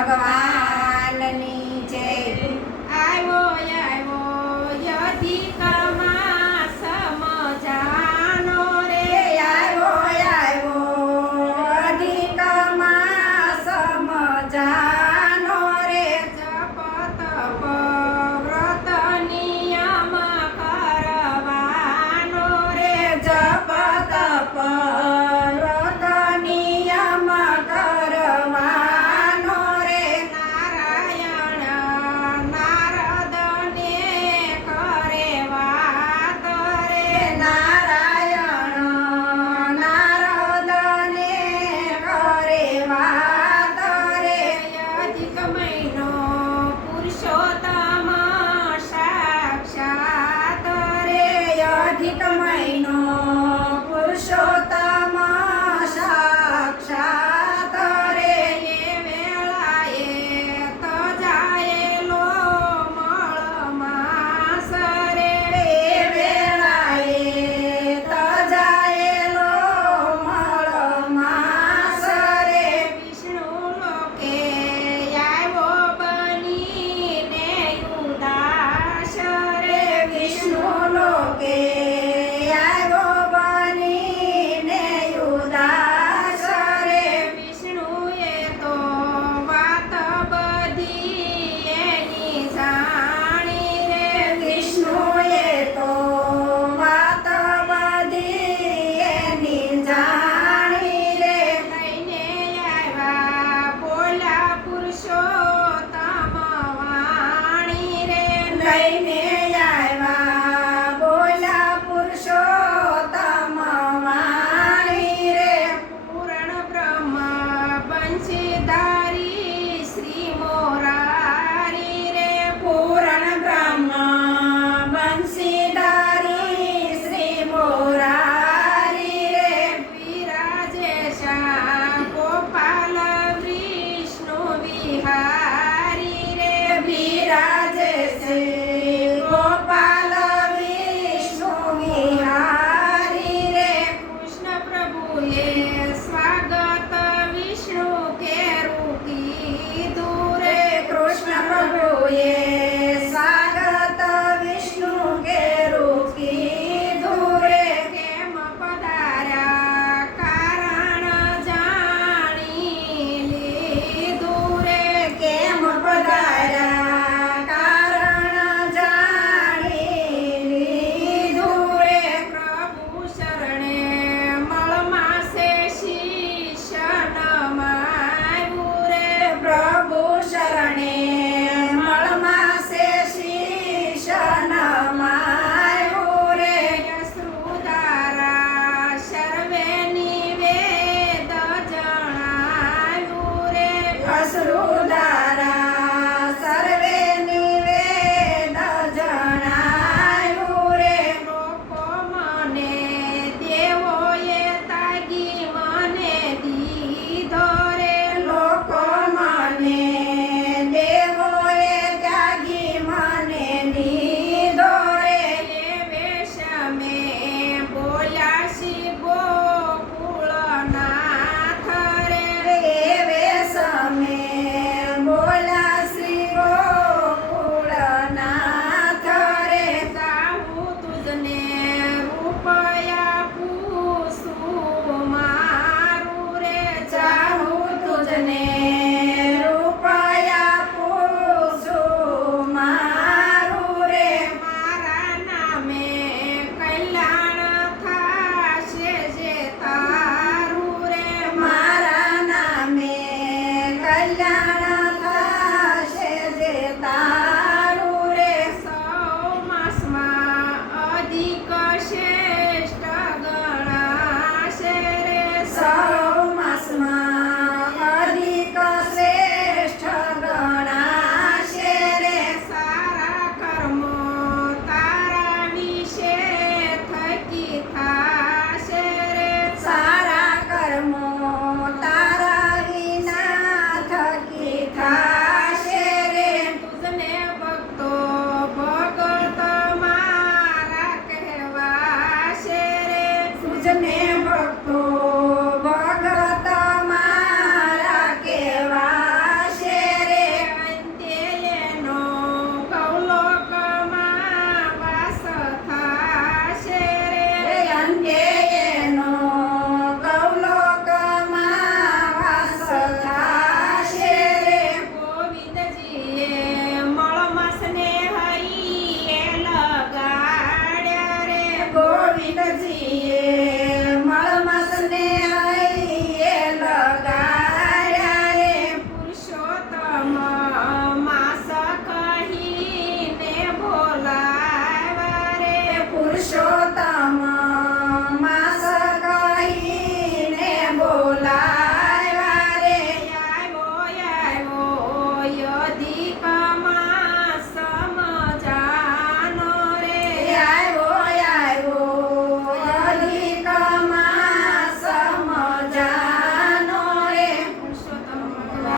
ભગવાનની જય. આવ્યો આવ્યો યધિક માસ મજાનો રે. આવ્યો આવ્યો અધિક માસ મજાનો રે. જપ તપ વ્રત નિયમ કરવાનો રે. જપ તપ વ્રત નિયમ કરવાનો રે. નારાયણ નારદને કરે વાત રે. નારાયણ નારદને કરે વાત રે. અધિક મહિનો પુરુષોત્તમ સાક્ષાત રે. અધિક મહિનો પુરુષોત્તમ સાક્ષાત રે. એ વેળાએ તજાયેલો મળમાસ રે. એ વેળાએ તજાયેલો મળમાસ રે. વિષ્ણુ લોકે આવ્યો બનીને ઉદાસ રે. વિષ્ણુ લોકે આવ્યો બનીને ઉદાસ રે. વિષ્ણુએ તો વાત બધી એની જાણી રે. વિષ્ણુએ તો વાત બધી એની જાણી રે. લઈને આવ્યા બોલ્યા પુરુષોત્તમ વાણી રે. લઈને આવ્યા બોલ્યા પુરુષોત્તમ વાણી રે. પૂરણ બ્રહ્મ બંશીધારી શ્રી મોરારી રે. પૂરણ બ્રહ્મ બંશીધારી શ્રી મોરારી રે. વિરાજે શ્યામ ગોપાલ વિષ્ણુ વિહારી રે. વિરાજે શ્રી ગોપાલ વિષ્ણુ વિહારી રે. કૃષ્ણ પ્રભુએ સ્વાગત વિષ્ણુ કેરું કીધું રે. કૃષ્ણ પ્રભુએ સ્વાગત વિષ્ણુ કેરું કીધું રે. કેમ પધાર્યા કારણ જાણી લીધું રે. કેમ પધાર્યા કારણ જાણી લીધું રે. પ્રભુ શરણે મળમાસે શીશ નમાવ્યું રે. પ્રભુ શરણે મળમાસે શીશ નમાયું રે. યશૃધારા સર્વે નિવેદ જણાવ્યું રે. અશ્રુધારા સર્વે નિવેદ જણાયું રે. લોકો મને દેવોએ તાગી મને દીધો રે. લોકો મને દેવોએ ત્યાગી મને દીધો રે. એ વેશ મેં બોલ્યા શી ગોકુળનાથ રે. એ વેશ મેં બોલ્યા શ્રી ગોકુળનાથ રે. જાહું તુજને રૂપયા પૂછું મારું રે. ચાહું તુજને રૂપયા પૂછું મારું રે. મારા નામે કલ્યાણ થાશે જે તારું રે. મારા નામે કલ્યાણ